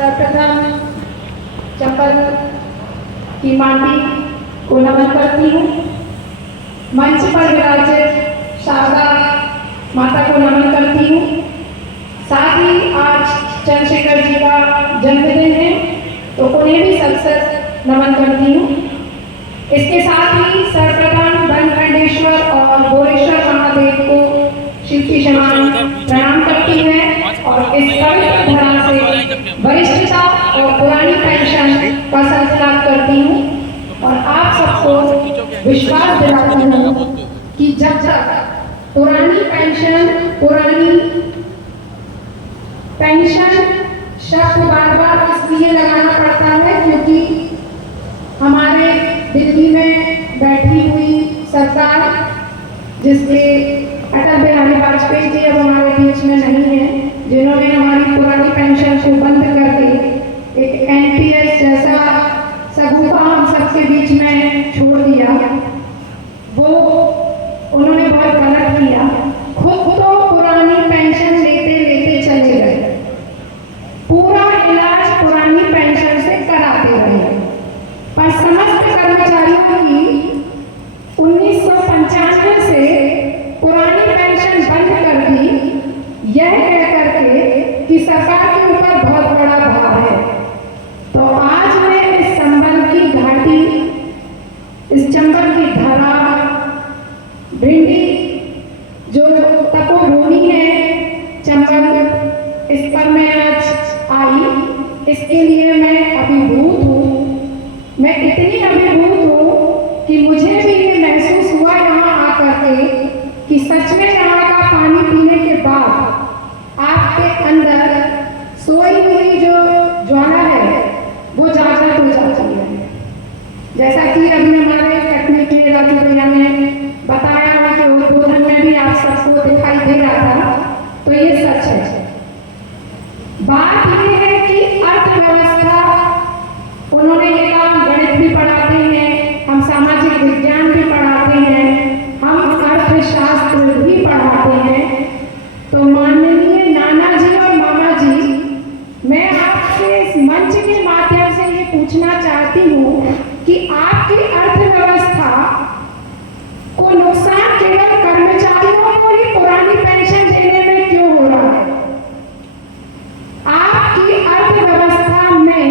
सर्वप्रथम चंपल की माटी को नमन करती हूँ। मंच पर विराजित शारदा माता को नमन करती हूँ। साथ ही आज चंद्रशेखर जी का जन्मदिन है, तो उन्हें भी सत नमन करती हूँ। इसके साथ ही सर्वप्रथम बनखंडेश्वर और गोरेश्वर महादेव को शिव की समान प्रणाम करती है और इस पवित्र धरा से वरिष्ठता और पुरानी पेंशन का सिलसिला करती हूँ और आप सबको विश्वास दिलाती हूँ कि जब तक पुरानी पेंशन शब्द बार बार इसलिए लगाना पड़ता है क्योंकि हमारे दिल्ली में बैठी हुई सरकार, जिसके अटल बिहारी वाजपेयी जी अब हमारे बीच में नहीं है, जिन्होंने हमारी पुरानी पेंशन को बंद करके एक एनपीएस जैसा सगुफा हम सबके बीच में छोड़ दिया, वो उन्होंने बहुत गलत किया। खुद तो पुरानी पेंशन लेते लेते चले गए, पूरा इलाज पुरानी पेंशन से कराते रहे, पर समस्त कर्मचारियों की 1995 से पुरानी पेंशन बंद कर दी, यह कह करके कि सरकार के ऊपर बहुत बड़ा भार है। तो आज मैं इस संबल की घाटी, इस चंबल की धरा, भिंडी जो तपोभूमि है चंबल, इस पर मैं आज आई। इसके लिए मैं अभिभूत हूँ। मैं इतनी अभिभूत हूँ कि मुझे भी ये महसूस हुआ यहाँ आकर के कि सच में यहाँ का पानी पीने के बाद आपके अंदर सोई हुई जो ज्वाला है वो जागृत हो जाती है। जैसा कि अभी हमारे कटनी के राजू भैया ने बताया कि उद्बोधन में भी आप सबको दिखाई दे रहा था, तो ये सच है। बात ये है कि अर्थव्यवस्था, उन्होंने ये काम गणित भी पढ़ाते हैं, हम सामाजिक विज्ञान भी पढ़ाते हैं, हम अर्थशास्त्र भी पढ़ाते हैं। तो माननीय नाना जी और मामा जी, मैं आपसे इस मंच के माध्यम से ये पूछना चाहती हूँ कि आपकी अर्थव्यवस्था को नुकसान केवल कर्मचारियों को ही पुरानी पेंशन देने में क्यों हो रहा है? आपकी अर्थव्यवस्था में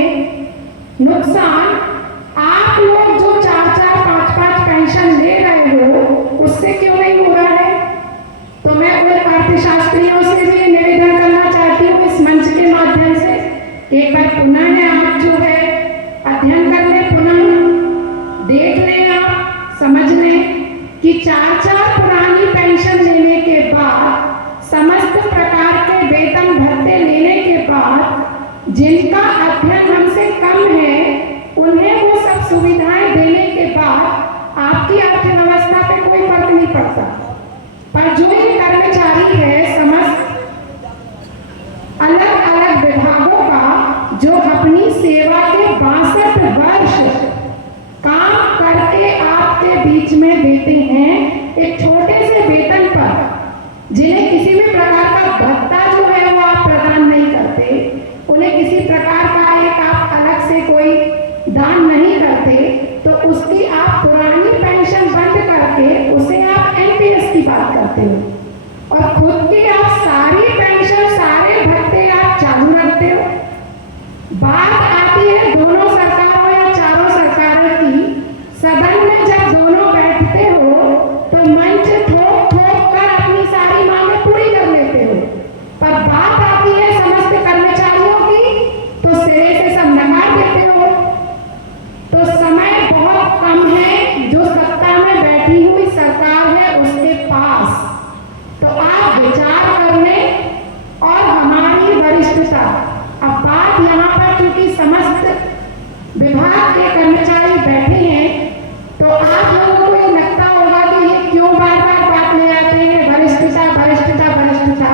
नुकसान आप लोग जो 4-4, 5-5 पेंशन ले रहे हो उससे क्यों नहीं हो रहा है? तो मैं उन अर्थशास्त्रियों से भी निवेदन करना चाहती हूँ इस मंच के माध्यम से, एक बार पुनः आप जो है अध्ययन कर लें, पुनः देख लें, आप समझ लें कि 4-4 पुरानी पेंशन लेने के बाद, समस्त प्रकार के वेतन भत्ते लेने के बाद, जिनका अध्ययन हमसे कम है उन्हें वो सब सुविधाएं देने के बाद आपकी अर्थव्यवस्था पे कोई फर्क नहीं पड़ता। पर जो ये कर्मचारी है समस्त अलग अलग विभागों का, जो अपनी सेवा के 62 वर्ष काम करके आपके बीच में देते हैं एक छोटे से वेतन पर, जिन्हें किसी भी प्रकार का भत्ता जो है वो आप प्रदान नहीं करते, उन्हें किसी प्रकार का एक आप अलग से कोई दान नहीं करते, तो उसकी आप पुरानी पेंशन बंद करके उसे आप एनपीएस की बात करते हो और खुद की आप सारी पेंशन, सारे भत्ते आप चालू रखते हो। बात आती है दोनों सरकारों या चारों सरकारों की, सदन में जब दोनों बैठते हो तो मंच ठोक ठोक कर अपनी सारी मांगें पूरी कर लेते हो, पर बात आती है समस्त कर्मचारियों की तो सिरे से सब नकार देते हो। तो समय बहुत कम है जो सत्ता में बैठी हुई सरकार है उसके पास, तो आप विचार कर लें। और हमारी वरिष्ठता, अब बात यहाँ पर क्योंकि समस्त विभाग के कर्मचारी बैठे हैं, तो आप लोगों को ये लगता होगा कि ये क्यों बार बार बात ले आते हैं वरिष्ठता वरिष्ठता वरिष्ठता।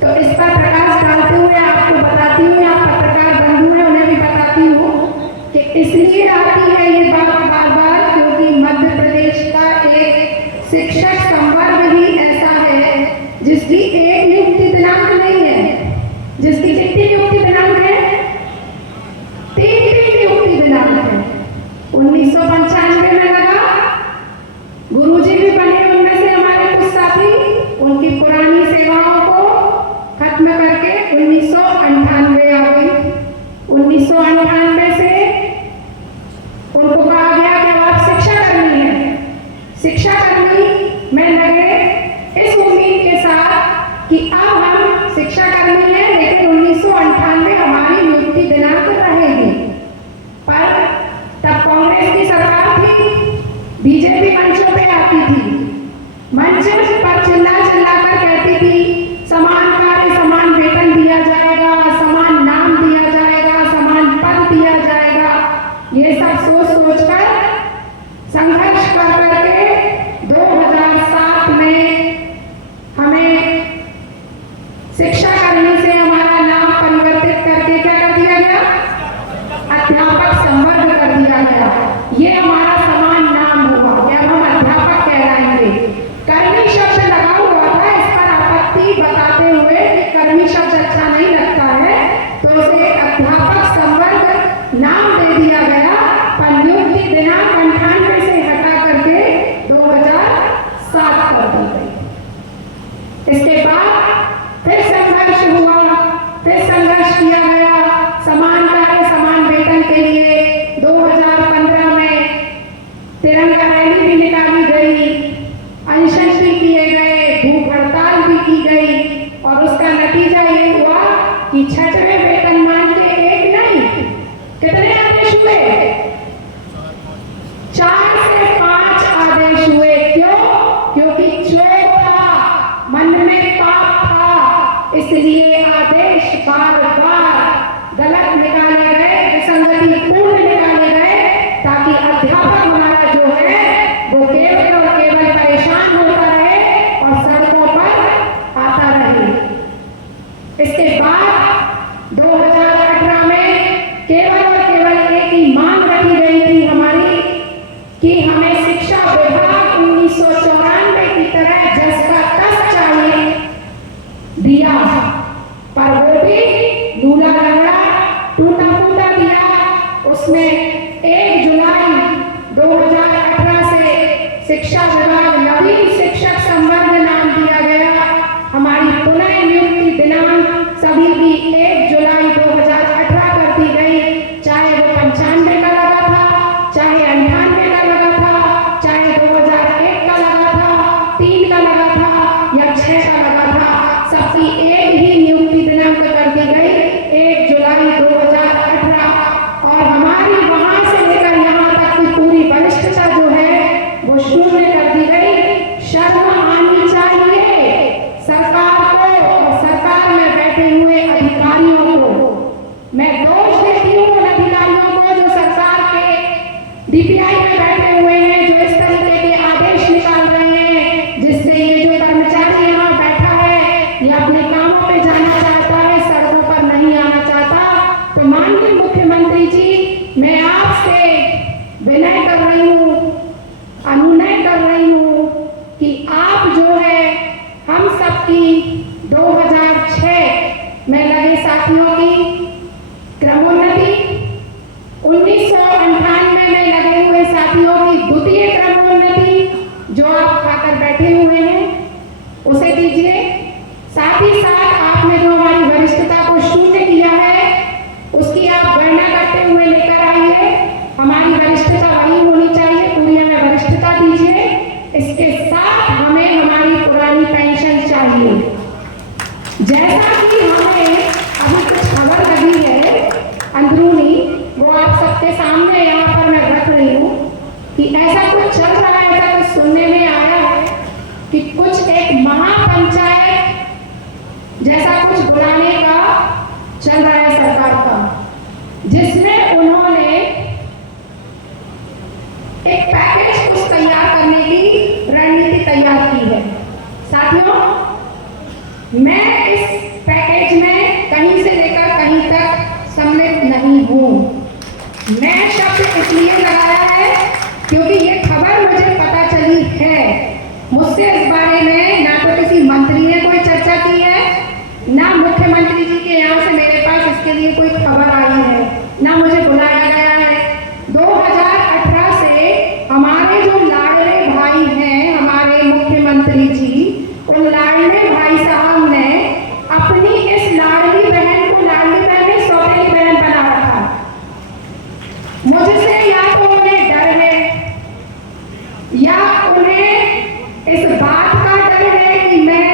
तो इस पर प्रकाश डालते हुए आपको बताती हूँ, आप पत्रकार बंधु हैं उन्हें भी बताती हूँ कि इसलिए आती है ये बात बार बार क्योंकि मध्य प्रदेश का एक शिक्षक संवर्ग ही ऐसा है जिसकी एक नियुक्ति दिनांक नहीं है, जिसकी कितनी नियुक्ति दिनांक है? 6वें वेतनमान के एक नहीं, कितने आदेश हुए? 4 से 5 आदेश हुए। क्यों? क्योंकि चोर था, मन में पाप था, इसलिए आदेश बार बार गलत निकाले गए, विसंगति पूर्ण निकाले गए, ताकि अध्यापक हमारा जो है वो केवल और केवल परेशान होता रहे और सड़कों पर आता रहे। इसके बाद 2018 में केवल और केवल एक ही मांग रखी गई थी हमारी कि हमें शिक्षा विभाग 1994 की तरह जस का तस चाहिए, दिया, पर वो भी लूला लंगड़ा टूटा फूटा दिया। उसमें 1 जुलाई 2018 से शिक्षा विभाग नवीन शिक्षक संवर्ग नाम दिया गया। हमारी पुनः नियुक्ति दिनांक सभी की 1 जुलाई 2018 कर दी गई, चाहे वो 95 का लगा था, चाहे 98 का लगा था, चाहे 2001 का लगा था, 3 का लगा था या 6 का लगा था, सबकी एक ही नियुक्ति दिनांक कर दी गई 1 जुलाई 2018। और हमारी वहां से लेकर यहाँ तक की पूरी वरिष्ठता जो है वो शून्य कर दी गई। शर्म आनी चाहिए सरकार को और सरकार में बैठे हुए अधिकारियों को। मैं दोष देती हूँ उन अधिकारियों को जो सरकार के डीपीआई में बैठे हुए हैं, जो इस तरीके के आदेश निकाल रहे हैं जिससे ये जो कर्मचारी यहाँ बैठा है ये अपने कामों पे जाना चाहता है, सड़कों पर नहीं आना चाहता। तो माननीय मुख्यमंत्री जी, मैं आपसे विनय कर रही हूँ, अनुनय कर रही हूँ कि आप जो है हम सबकी 2006 में लगे साथियों की क्रमोन्नति, 1998 में लगे हुए साथियों की द्वितीय क्रमोन्नति जो आप खाकर बैठे हुए हैं उसे दीजिए। साथ ही साथ आपने जो हमारी वरिष्ठता को शून्य किया है उसकी आप गणना करते हुए लेकर आइए। हमारी वरिष्ठता वही होनी चाहिए, पूरी हमें वरिष्ठता दीजिए। इसके साथ हमें हमारी पुरानी पेंशन चाहिए। जैसा कि हमें अभी कुछ खबर लगी है अंदरूनी, वो आप सबके सामने यहाँ पर मैं रख रही हूँ कि ऐसा कुछ चल रहा है, ऐसा कुछ सुनने में आया है कि कुछ एक महापंचायत जैसा कुछ बुलाने का चल रहा है सरकार का, जिसमें उन्होंने एक पैकेज कुछ तैयार करने की रणनीति तैयार की है। साथियों, मैं इस पैकेज में कहीं से लेकर कहीं तक सम्मिलित नहीं हूँ। मैं शब्द इसलिए लगाया है क्योंकि ये खबर मुझे पता चली है। मुझसे इस बारे में ना तो किसी मंत्री ने कोई चर्चा की है, ना मुख्यमंत्री जी के यहाँ से मेरे पास इसके लिए कोई खबर आई है, ना मुझे बुलाया गया है। 2018 से हमारे जो लाडले भाई हैं, हमारे मुख्यमंत्री जी, उन लाडले भाई साहब ने अपनी इस लाडली बहन को, लाडली बहन ने सौतेली बहन बना रखा। मुझसे या तो उन्हें डर है या उन्हें इस बात का डर है कि मैं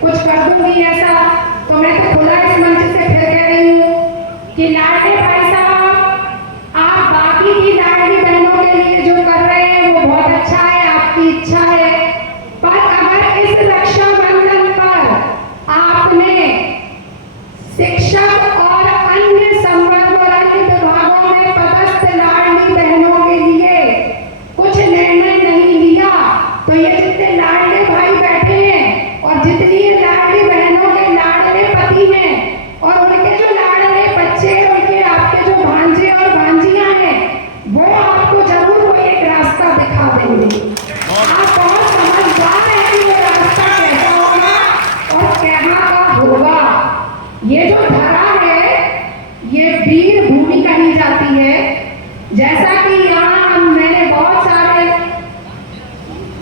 कुछ कर दूंगी ऐसा। तो मैं तो खुला इस मंच से फिर कह रही हूँ कि लाडले भाई साहब, आप बाकी की लाडली बहनों के लिए जो कर रहे हैं वो बहुत अच्छा है, आपकी इच्छा है, पर अगर इस रक्षाबंधन पर आपने शिक्षक और अन्य संवर्ग और अन्य विभागों में पदस्थ लाडली बहनों के लिए कुछ निर्णय नहीं लिया तो ये जितने लाडले भाई बैठे हैं और जितनी लाडली बहनों के लाडले पति हैं और उनके जो लाडले बच्चे, उनके आपके जो भांजे और भांजियां हैं, वो आपको जरूर वो एक रास्ता दिखा देंगे। आप बहुत समझदार हैं कि वो रास्ता कैसा होगा और कहाँ का होगा। ये जो धरा है ये वीर भूमि कही जाती है। जैसा कि यहाँ मैंने बहुत सारे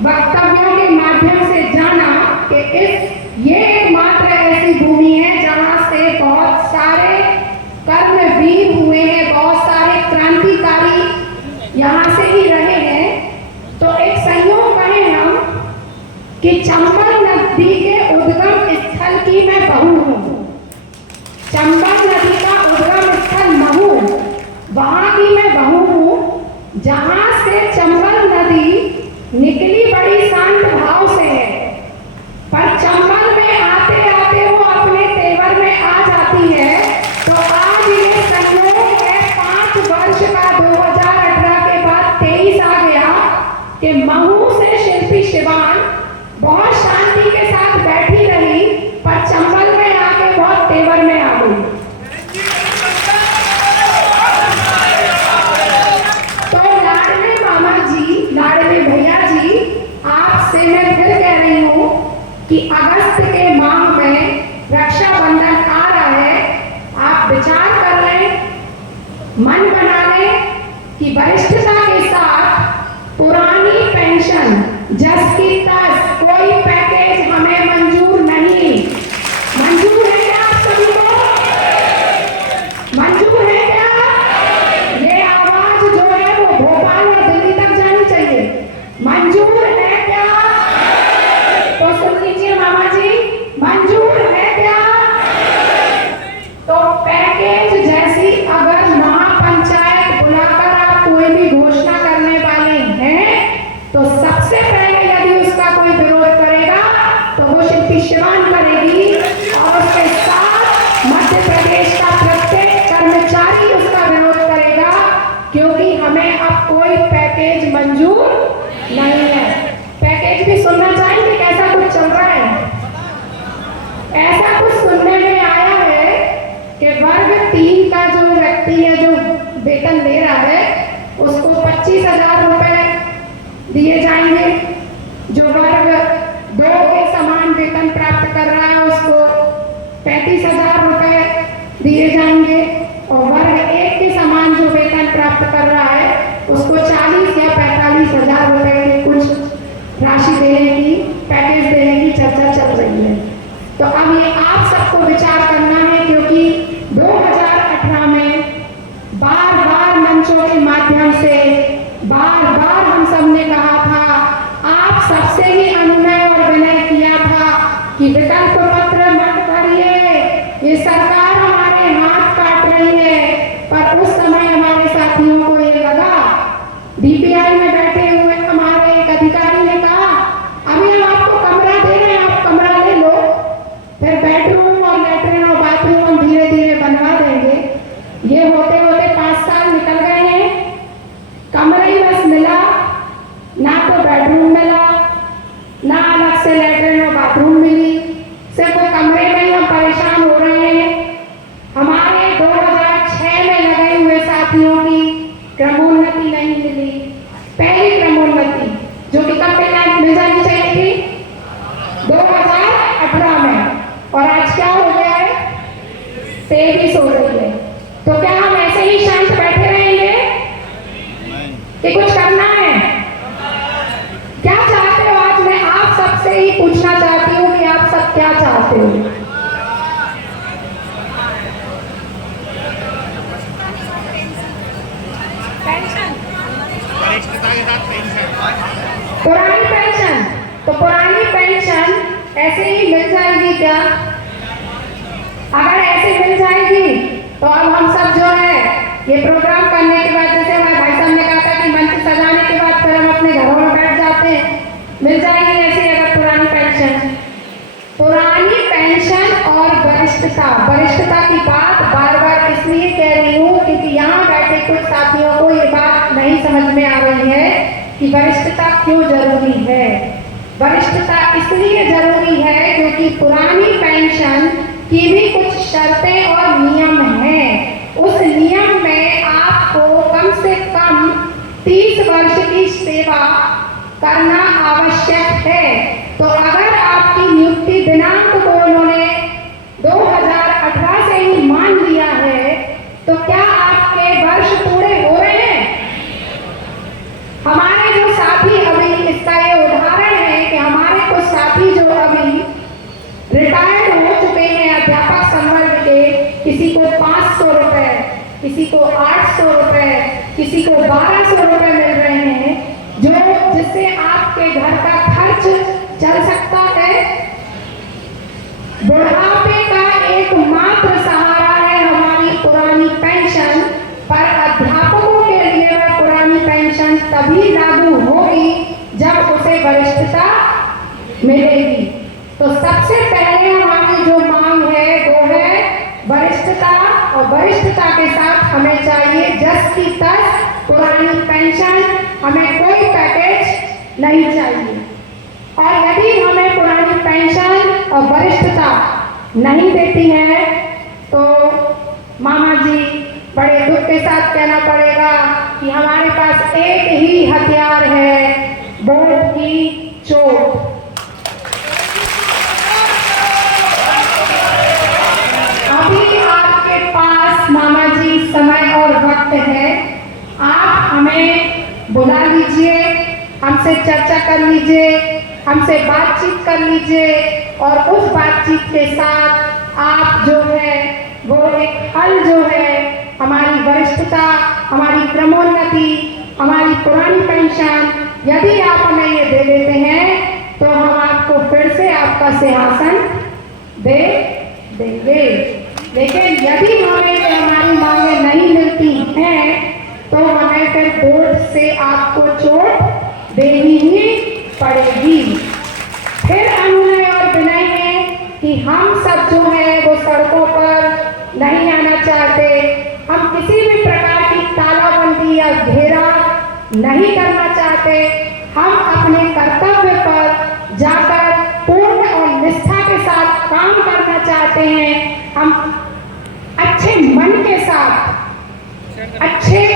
वक्तव्यों के माध्यम से जाना कि ये एकमात्र ऐसी भूमि है जहाँ से बहुत सारे कर्मवीर हुए हैं, बहुत सारे क्रांतिकारी यहाँ से ही रहे हैं। तो एक संयोग कहें हम कि चंबल नदी के उद्गम स्थल की मैं बहू हूँ। चंबल नदी जहां से चंबल नदी निकली बड़ी शांत भाव से है, पर चंबल में आते आते वो अपने तेवर में आ जाती है। तो आज ये संयोग है 5 वर्ष का 2018 के बाद 23 आ गया कि महू से शिल्पी शिवान बहुत शांति के साथ बैठी रही, पर चंबल में आके बहुत तेवर में आ गई। भैया जी, आपसे मैं फिर कह रही हूँ कि अगस्त के माह में रक्षाबंधन आ रहा है, आप विचार कर लें, मन बना लें कि वरिष्ठता के साथ पुरानी पेंशन जस की तस कोई पैकेज हमें मंजूर नहीं। मंजूर है क्या आप सभी को? मंजूर है क्या? ये आवाज जो है वो भोपाल और दिल्ली तक जानी चाहिए। मंजूर है क्या? तो सुन लीजिए मामा जी, मंजूर है क्या? तो पैकेज जैसी अगर महापंचायत बुलाकर आप कोई भी घोषणा करने वाले हैं, तो सबसे पहले यदि उसका कोई विरोध करेगा तो वो शिल्पी शिवान करेगी, और उसके साथ मध्य प्रदेश का प्रत्येक कर्मचारी उसका विरोध करेगा, क्योंकि हमें अब कोई पैकेज मंजूर नहीं है। पैकेज भी सुनना चाहेंगे कैसा कुछ चल रहा है? ऐसा कुछ सुनने में आया है कि वर्ग 3 का जो व्यक्ति है, जो वेतन ले रहा है, उसको 25,000 रुपए दिए जाएंगे। जो वर्ग 2 के समान वेतन प्राप्त कर रहा है उसको 35,000 रुपए दिए जाएंगे, और वर्ग 1 के समान जो वेतन प्राप्त कर रहा है उसको 40 या 45,000 रुपए की कुछ राशि देने की, पैकेज देने की चर्चा चल रही है। तो अब ये आप सबको विचार करना है, क्योंकि 2018 में बार बार मंचों के माध्यम से बार बार हम सब ने कहा था, आप सबसे ही अनुनय और विनय किया था कि विकल्प पत्र मत भरिए, ये सरकार हमारे हाथ काट रही है। पर उस समय हमारे साथियों को ये लगा, डीपीआई में बैठे हुए हमारे एक अधिकारी ने कहा, अभी हम आपको कमरा दे रहे हैं, आप कमरा ले लो, फिर बेडरूम और लेटरिन और बाथरूम हम धीरे धीरे बनवा देंगे। ये होते होते 5 साल निकल गए हैं, कमरा ही बस मिला, ना तो बेडरूम मिला, ना अलग से लेटरिन और बाथरूम मिली, सिर्फ कमरे में ही हम परेशान हो रहे हैं। हमारे 2006 में लगे हुए साथियों की क्रमोन्नति नहीं मिली। पहली क्रमोन्नति जो कि कब मिल जानी चाहिए थी? 2018 में, और आज क्या हो गया है? 23 हो रही है। तो क्या हम ऐसे ही शांत बैठे रहेंगे कि कुछ करना है? क्या चाहते हो? आज मैं आप सबसे ही पूछना चाहती हूँ कि आप सब क्या चाहते हो? पुरानी पेंशन, तो पुरानी पेंशन ऐसे ही मिल जाएगी क्या? अगर ऐसे मिल जाएगी तो अब हम सब जो है ये प्रोग्राम करने के बाद, जैसे हमारे भाई साहब ने कहा था कि मंच सजाने के बाद फिर हम अपने घरों में बैठ जाते हैं, मिल जाएगी ऐसे अगर पुरानी पेंशन। पुरानी पेंशन और वरिष्ठता की बात बार बार इसलिए कह रही हूँ क्योंकि यहाँ बैठे कुछ साथियों को ये बात नहीं समझ में आ रही है कि वरिष्ठता क्यों जरूरी है। वरिष्ठता इसलिए जरूरी है क्योंकि पुरानी पेंशन की भी कुछ शर्तें और नियम हैं। उस नियम में आपको कम से कम 30 वर्ष की सेवा करना आवश्यक है। तो अगर आपकी नियुक्ति दिनांक को उन्होंने 2018 से ही मान लिया है, तो क्या आपके वर्ष पूरे हो रहे हैं? हमारे जो साथी अभी, इसका ये उदाहरण है कि हमारे कुछ साथी जो अभी रिटायर्ड हो चुके हैं अध्यापक संवर्ग के, किसी को 500 रुपए, किसी को 800 रुपए, किसी को 1200 रुपए मिल रहे हैं, जो जिससे आपके घर का खर्च चल सकता है। बुढ़ापे का एकमात्र सहारा है हमारी पुरानी पेंशन, पर अध्यापकों के लिए वह पुरानी पेंशन सबसे पहले हमारी जो मांग है वो है वरिष्ठता, और वरिष्ठता के साथ हमें चाहिए 10 की 10 पुरानी पेंशन, हमें कोई पैकेज नहीं चाहिए। और यदि हमें पुरानी पेंशन और वरिष्ठता नहीं देती है तो मामा जी बड़े दुख के साथ कहना पड़ेगा कि हमारे पास एक ही हथियार है, वोट की चोट। अभी आपके पास मामा जी समय और वक्त है, आप हमें बुला लीजिए, हमसे चर्चा कर लीजिए, हमसे बातचीत कर लीजिए, और उस बातचीत के साथ आप जो है वो एक हल जो है हमारी वरिष्ठता, हमारी क्रमोन्नति, हमारी पुरानी पेंशन, यदि आप हमें ये दे देते हैं तो हम आपको फिर से आपका सिंहासन दे देंगे। लेकिन यदि हमें हमारी मांगे नहीं मिलती हैं तो हमें फिर कोर्ट से आपको चोट देनी ही पड़ेगी। फिर अनुनय और विनय है कि हम सब जो है वो सड़कों पर नहीं आना चाहते, हम किसी भी प्रकार की तालाबंदी या घेरा नहीं करना चाहते, हम अपने कर्तव्य पर जाकर पूर्ण और निष्ठा के साथ काम करना चाहते हैं, हम अच्छे मन के साथ अच्छे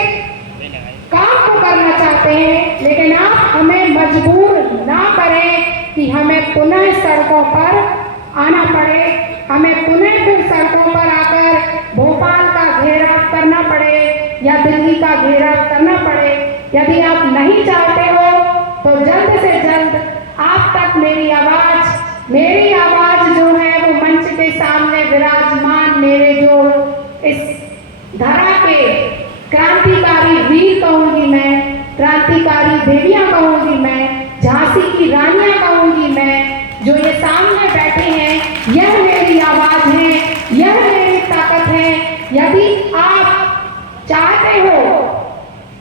काम को करना चाहते हैं। लेकिन आप हमें मजबूर ना करें कि हमें पुनः सड़कों पर आना पड़े, हमें पुनः फिर सड़कों पर आकर भोपाल का घेराव करना पड़े या दिल्ली का घेराव करना पड़े। यदि आप नहीं चाहते हो तो जल्द से जल्द आप तक मेरी आवाज जो है वो मंच के सामने विराजमान मेरे जो इस धरा के क्रांतिकारी वीर कहूंगी मैं, क्रांतिकारी देवियां कहूंगी मैं, झांसी की रानियां कहूंगी मैं, जो ये सामने बैठे हैं, यह मेरी आवाज है, यह मेरी ताकत है। यदि आप चाहते हो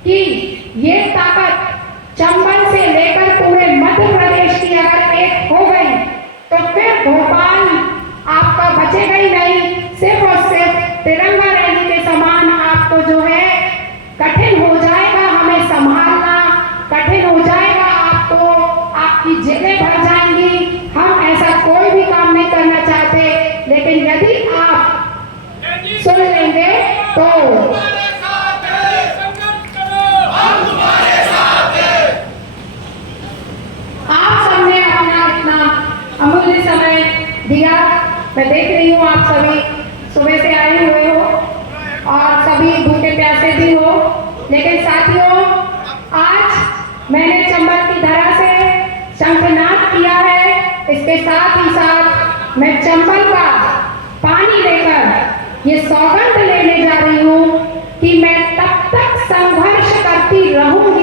कि ये ताकत चंबल से लेकर पूरे मध्य प्रदेश की अगर एक हो गई तो फिर भोपाल आपका बचेगा ही नहीं, सिर्फ और सिर्फ तिरंगा रैली के समान आपको जो है कठिन हो जाएगा हमें संभालना, कठिन हो जाएगा आपको, आपकी जेलें भर जाएंगी। हम ऐसा कोई भी काम नहीं करना चाहते, लेकिन यदि आप सुन लेंगे तो आप सबने अपना इतना अमूल्य समय दिया। मैं देख रही हूँ आप सभी सुबह से आए हुए हो और सभी भूखे प्यासे भी हो, लेकिन साथियों आज मैंने चंबल की धरा से शंखनाद किया है, इसके साथ ही साथ मैं चंबल का पानी लेकर ये सौगंध लेने जा रही हूँ कि मैं तब तक संघर्ष करती रहूंगी